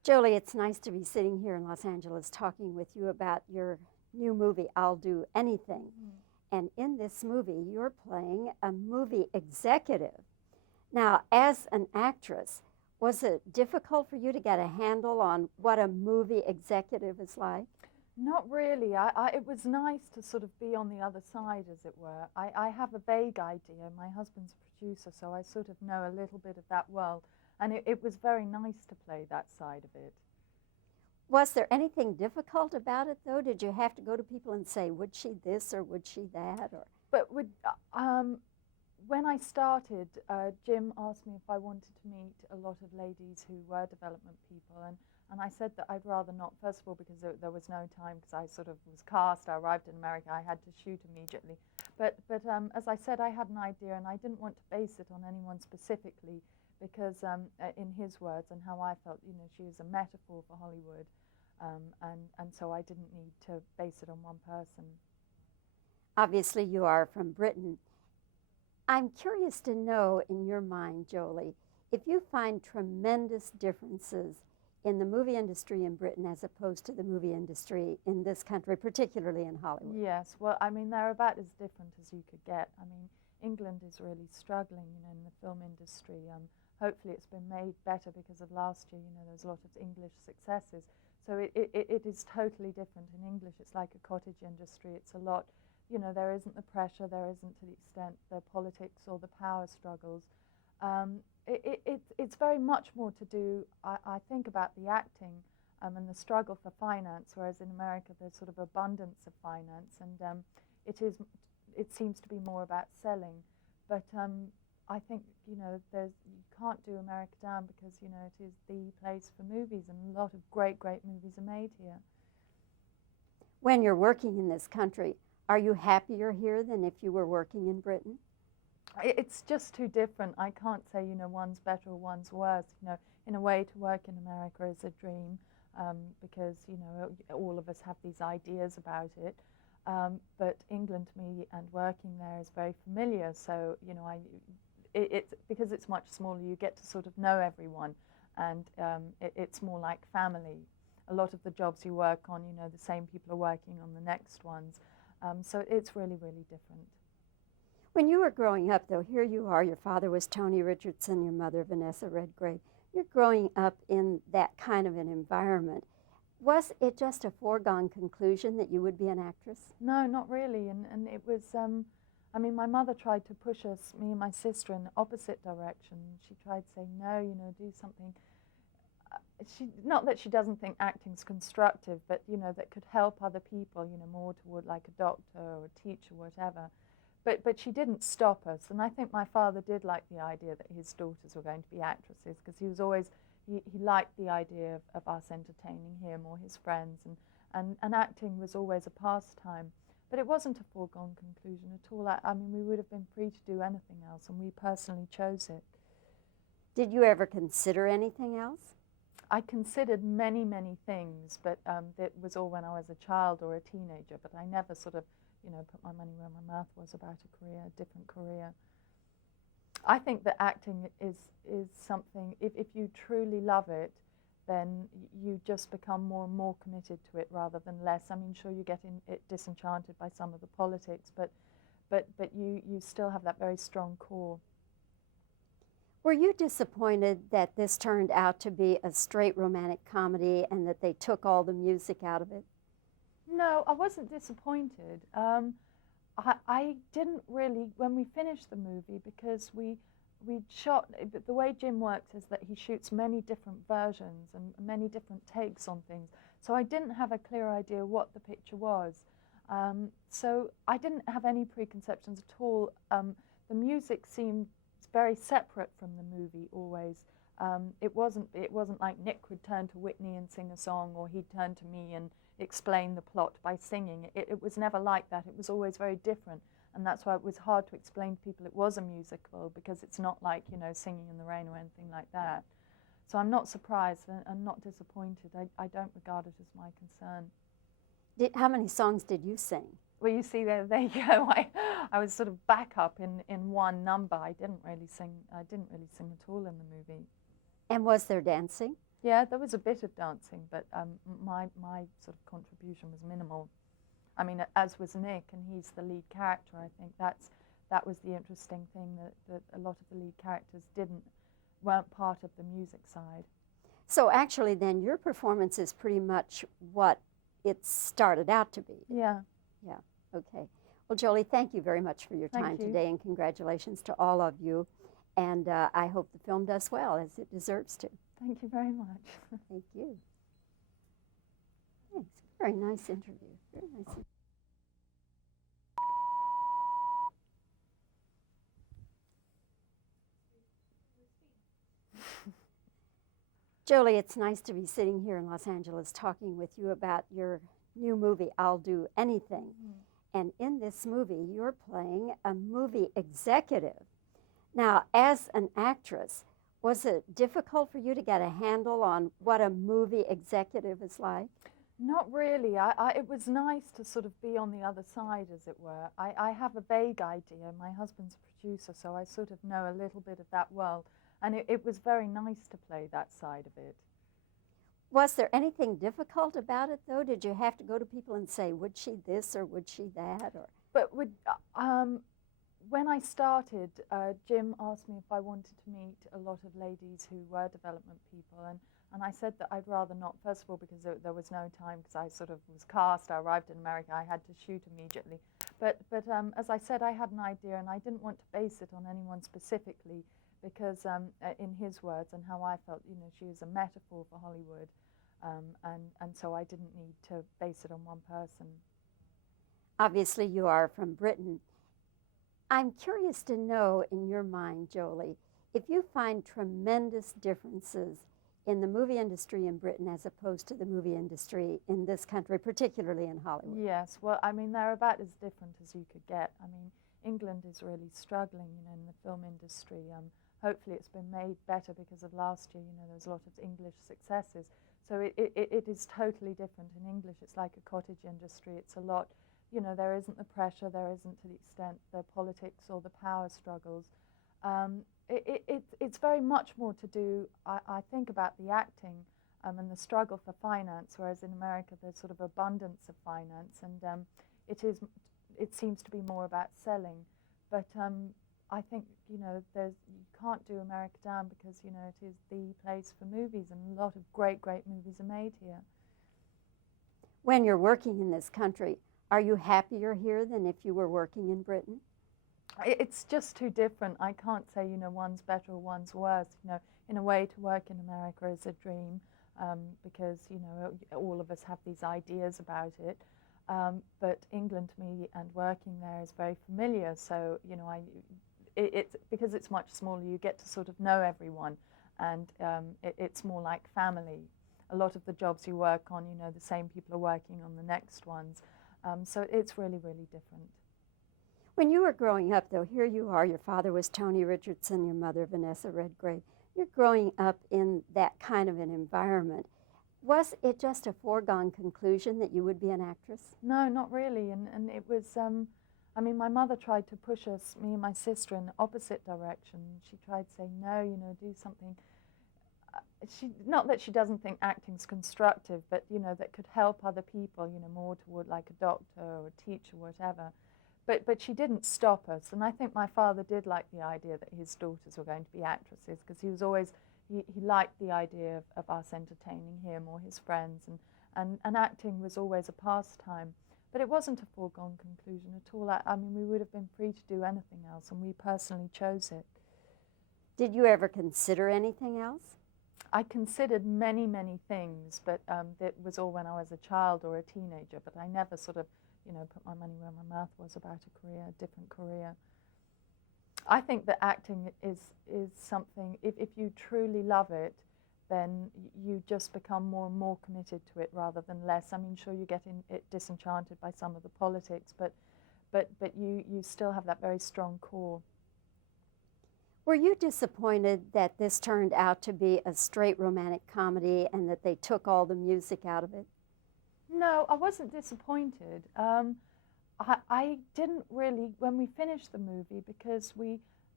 Jolie, it's nice to be sitting here in Los Angeles talking with you about your new movie, I'll Do Anything. And in this movie, you're playing a movie executive. Now, as an actress, was it difficult for you to get a handle on what a movie executive is like? Not really. It was nice to sort of be on the other side, as it were. I have a vague idea. My husband's a producer, so I sort of know a little bit of that world. And it was very nice to play that side of it. Was there anything difficult about it, though? Did you have to go to people and say, would she this or would she that? Or But when I started, Jim asked me if I wanted to meet a lot of ladies who were development people, and I said that I'd rather not, first of all, because there was no time, because I sort of was cast, I arrived in America, I had to shoot immediately. But as I said, I had an idea, and I didn't want to base it on anyone specifically, because in his words and how I felt, you know, she was a metaphor for Hollywood, and so I didn't need to base it on one person. obviously, you are from Britain. I'm curious to know, in your mind, Jolie, if you find tremendous differences in the movie industry in Britain as opposed to the movie industry in this country, particularly in Hollywood. Yes, well, I mean, they're about as different as you could get. I mean, England is really struggling, you know, in the film industry. Hopefully it's been made better because of last year, you know, there's a lot of English successes. So it is totally different. In English, it's like a cottage industry. It's a lot, you know, there isn't the pressure, there isn't to the extent the politics or the power struggles. It's very much more to do, I think, about the acting and the struggle for finance, whereas in America there's sort of abundance of finance, and it seems to be more about selling. But I think, you know, you can't do America down because, you know, it is the place for movies, and a lot of great movies are made here. When you're working in this country, are you happier here than if you were working in Britain? It's just too different. I can't say, you know, one's better or one's worse. You know, in a way, to work in America is a dream because, you know, all of us have these ideas about it. But England to me and working there is very familiar. So, you know, it's because it's much smaller, you get to sort of know everyone, and it's more like family. A lot of the jobs you work on, you know, the same people are working on the next ones. So it's really different. When you were growing up, though, here you are, your father was Tony Richardson, your mother Vanessa Redgrave. You're growing up in that kind of an environment. Was it just a foregone conclusion that you would be an actress? No, not really. And it was, I mean, my mother tried to push us, me and my sister, in the opposite direction. She tried saying, no, you know, do something. Not that she doesn't think acting's constructive, but, you know, that could help other people, you know, more toward like a doctor or a teacher, whatever. But she didn't stop us, and I think my father did like the idea that his daughters were going to be actresses, because he was always, he liked the idea of us entertaining him or his friends, and acting was always a pastime. But it wasn't a foregone conclusion at all. I mean, we would have been free to do anything else, and we personally chose it. Did you ever consider anything else? I considered many things, but that was all when I was a child or a teenager, but I never sort of, you know, put my money where my mouth was about a career, a different career. I think that acting is something, if you truly love it, then you just become more and more committed to it rather than less. I mean, sure, you get disenchanted by some of the politics, but you still have that very strong core. Were you disappointed that this turned out to be a straight romantic comedy and that they took all the music out of it? No, I wasn't disappointed. I didn't really, when we finished the movie, because we shot, the way Jim works is that he shoots many different versions and many different takes on things. So I didn't have a clear idea what the picture was. So I didn't have any preconceptions at all. The music seemed very separate from the movie always. It wasn't like Nick would turn to Whitney and sing a song, or he'd turn to me and explain the plot by singing. It was never like that. It was always very different, and that's why it was hard to explain to people it was a musical, because it's not like, you know, Singing in the Rain or anything like that. So I'm not surprised and not disappointed. I don't regard it as my concern. How many songs did you sing? Well, you see, there you go. I was sort of backup in one number. I didn't really sing at all in the movie. And was there dancing? Yeah, there was a bit of dancing, but my sort of contribution was minimal. I mean, as was Nick, and he's the lead character. I think that was the interesting thing, that a lot of the lead characters weren't part of the music side. So actually then your performance is pretty much what it started out to be. Yeah. Yeah, okay. Well, Jolie, thank you very much for your time today, and congratulations to all of you. And I hope the film does well, as it deserves to. Thank you very much. Thank you. Thanks. Very nice interview. Very nice interview. Jolie, it's nice to be sitting here in Los Angeles talking with you about your new movie, I'll Do Anything. And in this movie, you're playing a movie executive. Now, as an actress, was it difficult for you to get a handle on what a movie executive is like? Not really. It was nice to sort of be on the other side, as it were. I have a vague idea. My husband's a producer, so I sort of know a little bit of that world. And it was very nice to play that side of it. Was there anything difficult about it, though? Did you have to go to people and say, would she this or would she that? Or? But when I started, Jim asked me if I wanted to meet a lot of ladies who were development people. And I said that I'd rather not, first of all, because there was no time, because I sort of was cast. I arrived in America. I had to shoot immediately. But as I said, I had an idea, and I didn't want to base it on anyone specifically, because in his words and how I felt, you know, she was a metaphor for Hollywood, and so I didn't need to base it on one person. Obviously, you are from Britain. I'm curious to know, in your mind, Jolie, if you find tremendous differences in the movie industry in Britain as opposed to the movie industry in this country, particularly in Hollywood. Yes, well, I mean, they're about as different as you could get. I mean, England is really struggling, you know, in the film industry. Hopefully it's been made better because of last year, you know, there was a lot of English successes. So it is totally different in English. It's like a cottage industry. It's a lot, you know, there isn't the pressure, there isn't to the extent the politics or the power struggles. It's very much more to do, I think, about the acting and the struggle for finance, whereas in America there's sort of abundance of finance, and it seems to be more about selling. But I think, you know, you can't do America down, because, you know, it is the place for movies, and a lot of great movies are made here. When you're working in this country, are you happier here than if you were working in Britain? It's just too different. I can't say, you know, one's better or one's worse. You know, in a way, to work in America is a dream, because, you know, all of us have these ideas about it. But England, to me, and working there is very familiar. So, you know, it's because it's much smaller, you get to sort of know everyone, and it's more like family. A lot of the jobs you work on, you know, the same people are working on the next ones. So it's really, really different. When you were growing up, though, here you are, your father was Tony Richardson, your mother Vanessa Redgrave. You're growing up in that kind of an environment. Was it just a foregone conclusion that you would be an actress? No, not really. And it was, I mean, my mother tried to push us, me and my sister, in the opposite direction. She tried to say, no, you know, do something. Not that she doesn't think acting's constructive, but, you know, that could help other people, you know, more toward like a doctor or a teacher, whatever. But she didn't stop us, and I think my father did like the idea that his daughters were going to be actresses, because he was always, he liked the idea of us entertaining him or his friends, and acting was always a pastime. But it wasn't a foregone conclusion at all. I mean, we would have been free to do anything else, and we personally chose it. Did you ever consider anything else? I considered many, many things, but it was all when I was a child or a teenager, but I never sort of, you know, put my money where my mouth was about a career, a different career. I think that acting is something, if you truly love it, then you just become more and more committed to it rather than less. I mean, sure, you get disenchanted by some of the politics, but you still have that very strong core. Were you disappointed that this turned out to be a straight romantic comedy and that they took all the music out of it? No, I wasn't disappointed. I didn't really, when we finished the movie, because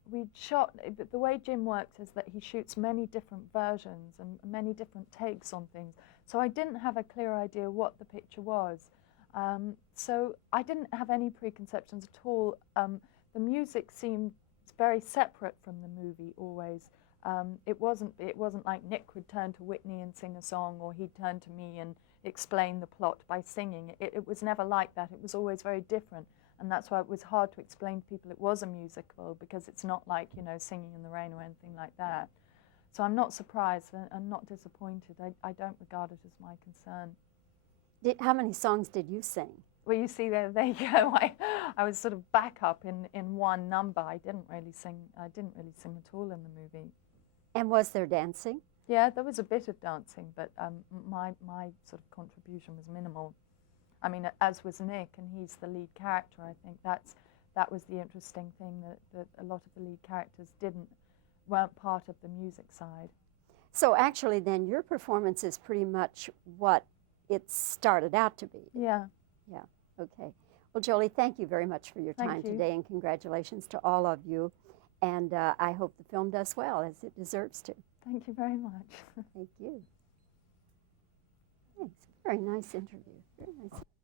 but the way Jim works is that he shoots many different versions and many different takes on things. So I didn't have a clear idea what the picture was. So I didn't have any preconceptions at all. The music seemed very separate from the movie always. It wasn't like Nick would turn to Whitney and sing a song, or he'd turn to me and explain the plot by singing. It was never like that. It was always very different. And that's why it was hard to explain to people it was a musical, because it's not like, you know, Singing in the Rain or anything like that. So I'm not surprised and not disappointed. I don't regard it as my concern. How many songs did you sing? Well, you see, there you go. I was sort of backup in one number. I didn't really sing at all in the movie. And was there dancing? Yeah, there was a bit of dancing, but my sort of contribution was minimal. I mean, as was Nick, and he's the lead character. I think that was the interesting thing, that a lot of the lead characters weren't part of the music side. So actually then your performance is pretty much what it started out to be. Yeah. Yeah, okay. Well, Jolie, thank you very much for your time today, and congratulations to all of you. And I hope the film does well, as it deserves to. Thank you very much. Thank you. Thanks. Very nice interview. Very nice.